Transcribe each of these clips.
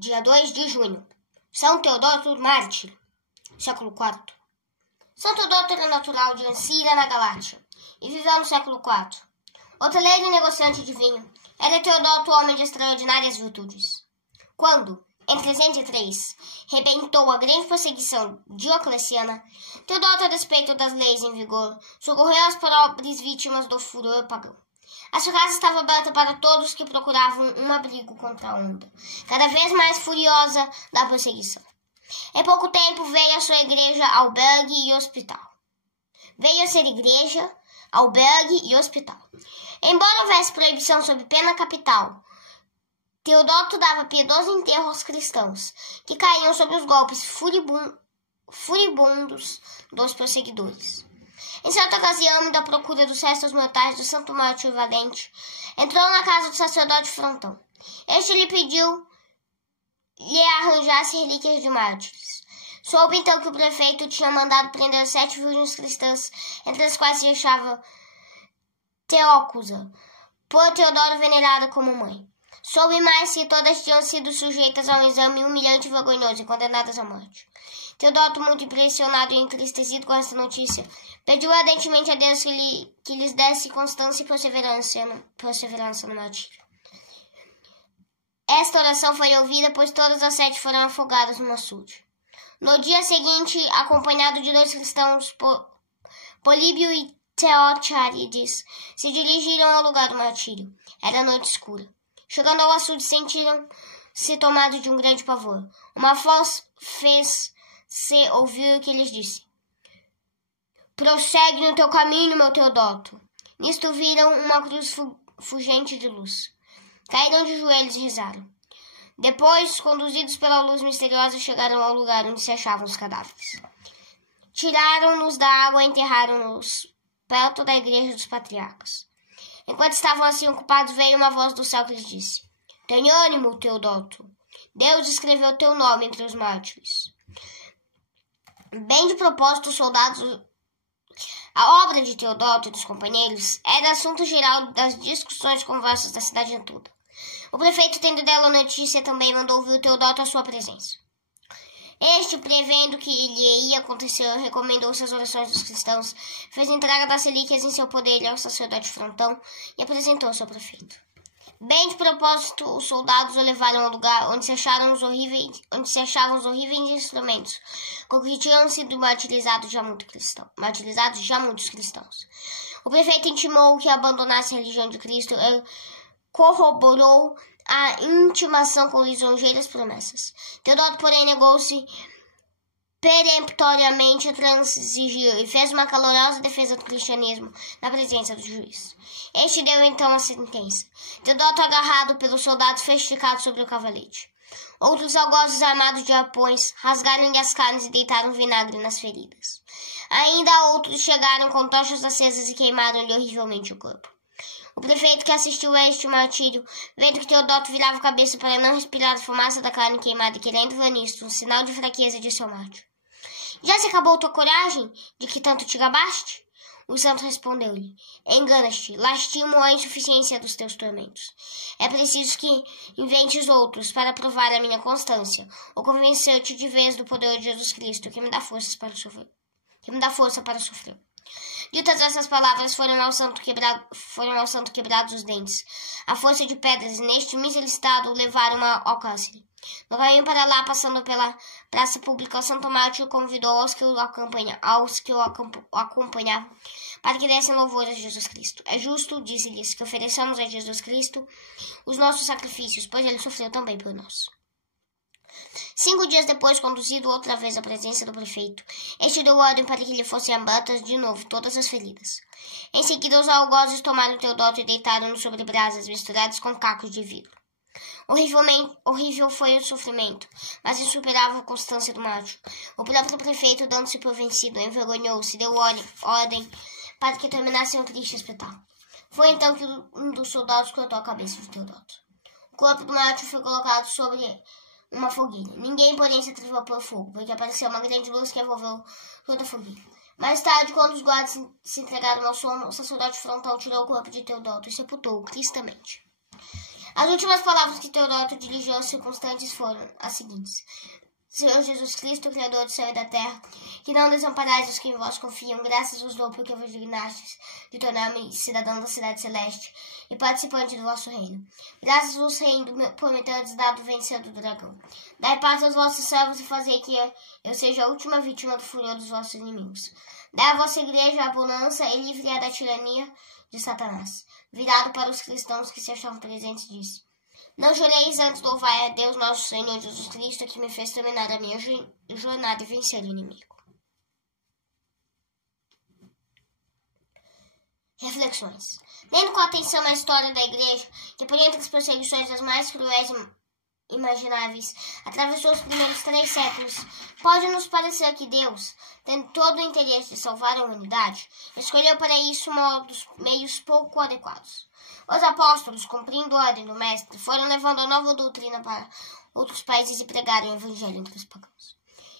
Dia 2 de junho. São Teodoto Mártir, século IV. São Teodoto era natural de Ancira, na Galácia, e viveu no século IV. Hoteleiro e negociante de vinho, era Teodoto homem de extraordinárias virtudes. Quando, em 303, rebentou a grande perseguição diocleciana, Teodoto, a despeito das leis em vigor, socorreu as pobres vítimas do furor pagão. A sua casa estava aberta para todos que procuravam um abrigo contra a onda, cada vez mais furiosa da perseguição. Em pouco tempo veio a sua igreja, albergue e hospital. Veio a ser igreja, albergue e hospital. Embora houvesse proibição sob pena capital, Teodoto dava piedoso enterro aos cristãos, que caíam sob os golpes furibundos dos perseguidores. Em certa ocasião, da procura dos restos mortais do santo mártir valente, entrou na casa do sacerdote Frontão. Este lhe pediu lhe arranjasse relíquias de mártires. Soube então que o prefeito tinha mandado prender 7 virgens cristãs, entre as quais se achava Teócusa, por Teodoro venerada como mãe. Soube mais que todas tinham sido sujeitas a um exame humilhante e vergonhoso e condenadas à morte. Teodoto, muito impressionado e entristecido com essa notícia, pediu ardentemente a Deus que lhes desse constância e perseverança no martírio. Esta oração foi ouvida, pois todas as 7 foram afogadas no açude. No dia seguinte, acompanhado de 2 cristãos, Políbio e Teotiarides, se dirigiram ao lugar do martírio. Era noite escura. Chegando ao açude, sentiram-se tomados de um grande pavor. Uma voz fez-se ouvir o que lhes disse: "Prossegue no teu caminho, meu Teodoto." Nisto viram uma cruz fugente de luz. Caíram de joelhos e rezaram. Depois, conduzidos pela luz misteriosa, chegaram ao lugar onde se achavam os cadáveres. Tiraram-nos da água e enterraram-nos perto da igreja dos patriarcas. Enquanto estavam assim ocupados, veio uma voz do céu que lhes disse: "Tenha ânimo, Teodoto. Deus escreveu teu nome entre os mártires." Bem de propósito, os soldados... A obra de Teodoto e dos companheiros era assunto geral das discussões e conversas da cidade toda. O prefeito, tendo dela notícia, também mandou ouvir Teodoto à sua presença. Este, prevendo que lhe ia acontecer, recomendou as orações dos cristãos, fez entrega das relíquias em seu poder ao sacerdote Frontão e apresentou-se ao prefeito. Bem de propósito, os soldados o levaram ao lugar onde se achavam os horríveis instrumentos, com que tinham sido martirizados já muitos cristãos. O prefeito intimou que abandonasse a religião de Cristo e corroborou a intimação com lisonjeiras promessas. Teodoto, porém, negou-se peremptoriamente a transigir e fez uma calorosa defesa do cristianismo na presença do juiz. Este deu então a sentença. Teodoto, agarrado pelos soldados, foi esticado sobre o cavalete. Outros algozes armados de arpões rasgaram-lhe as carnes e deitaram vinagre nas feridas. Ainda outros chegaram com tochas acesas e queimaram-lhe horrivelmente o corpo. O prefeito, que assistiu a este martírio, vendo que Teodoto virava a cabeça para não respirar a fumaça da carne queimada e querendo ver nisto um sinal de fraqueza, disse ao mártir: "Já se acabou tua coragem, de que tanto te gabaste?" O santo respondeu-lhe: "Enganas-te, lastimo a insuficiência dos teus tormentos. É preciso que inventes outros para provar a minha constância, ou convencer-te de vez do poder de Jesus Cristo, que me dá força para sofrer." Ditas essas palavras, foram ao santo quebrados os dentes, à força de pedras, e neste mísero estado o levaram ao cárcere. No caminho para lá, passando pela praça pública, o santo mártir convidou aos que o acompanhavam para que dessem louvor a Jesus Cristo. "É justo", disse-lhes, "que ofereçamos a Jesus Cristo os nossos sacrifícios, pois ele sofreu também por nós." 5 dias depois, conduzido outra vez à presença do prefeito, este deu ordem para que lhe fossem abertas de novo todas as feridas. Em seguida, os algozes tomaram Teodoto e deitaram-no sobre brasas misturadas com cacos de vidro. Horrível foi o sofrimento, mas insuperável a constância do mártir. O próprio prefeito, dando-se por vencido, envergonhou-se e deu ordem para que terminassem o triste espetáculo. Foi então que um dos soldados cortou a cabeça de Teodoto. O corpo do mártir foi colocado sobre uma fogueira. Ninguém, porém, se atreveu a pôr fogo, porque apareceu uma grande luz que envolveu toda a fogueira. Mais tarde, quando os guardas se entregaram ao sono, o sacerdote Frontão tirou o corpo de Teodoto e sepultou-o cristamente. As últimas palavras que Teodoto dirigiu aos circunstantes foram as seguintes: Senhor Jesus Cristo, Criador do céu e da terra, que não desamparais os que em vós confiam, graças vos dou porque vos dignastes de tornar-me cidadão da cidade celeste e participante do vosso reino. Graças vos rendo por me teres dado vencer do dragão. Dai paz aos vossos servos e fazei que eu seja a última vítima do furor dos vossos inimigos. Dai à vossa igreja a bonança e livre-a da tirania de Satanás. Virado para os cristãos que se achavam presentes, disse: Não jureis antes louvar a Deus nosso Senhor Jesus Cristo, que me fez terminar a minha jornada e vencer o inimigo. Reflexões. Lendo com atenção a história da igreja, que por entre as perseguições das mais cruéis imagináveis atravessou os primeiros 3 séculos, pode nos parecer que Deus, tendo todo o interesse de salvar a humanidade, escolheu para isso meios pouco adequados. Os apóstolos, cumprindo a ordem do Mestre, foram levando a nova doutrina para outros países e pregaram o evangelho entre os pagãos.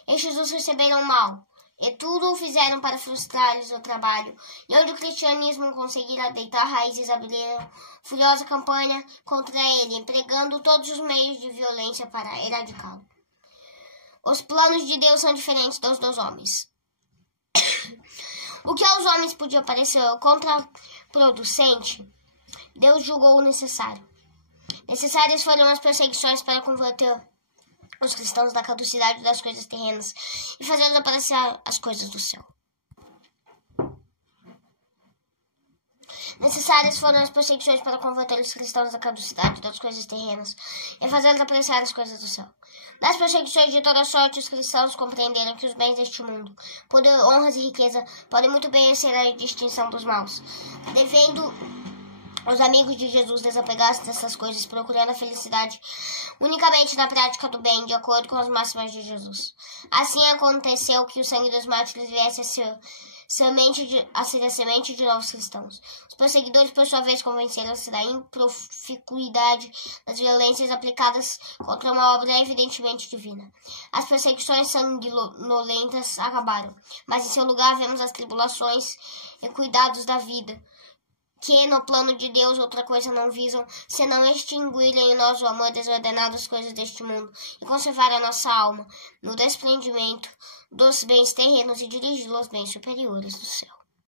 Estes os receberam mal, e tudo o fizeram para frustrar-lhes o trabalho, e onde o cristianismo conseguira deitar raízes, abriram furiosa campanha contra ele, empregando todos os meios de violência para erradicá-lo. Os planos de Deus são diferentes dos homens. O que aos homens podia parecer contraproducente, Deus julgou necessário. Necessárias foram as perseguições para converter os cristãos da caducidade das coisas terrenas e fazê-los aparecer as coisas do céu. Necessárias foram as perseguições para converter os cristãos da caducidade das coisas terrenas e fazê-los apreciar as coisas do céu. Nas perseguições de toda sorte, os cristãos compreenderam que os bens deste mundo, poder, honras e riqueza, podem muito bem ser a distinção dos maus, devendo os amigos de Jesus desapegar-se dessas coisas, procurando a felicidade unicamente na prática do bem, de acordo com as máximas de Jesus. Assim aconteceu que o sangue dos mártires viesse a ser a semente de novos cristãos. Os perseguidores, por sua vez, convenceram-se da improficuidade das violências aplicadas contra uma obra evidentemente divina. As perseguições sanguinolentas acabaram, mas em seu lugar vemos as tribulações e cuidados da vida, que no plano de Deus outra coisa não visam, senão extinguirem em nós o amor desordenado às coisas deste mundo e conservar a nossa alma no desprendimento dos bens terrenos e dirigi-la aos bens superiores do céu.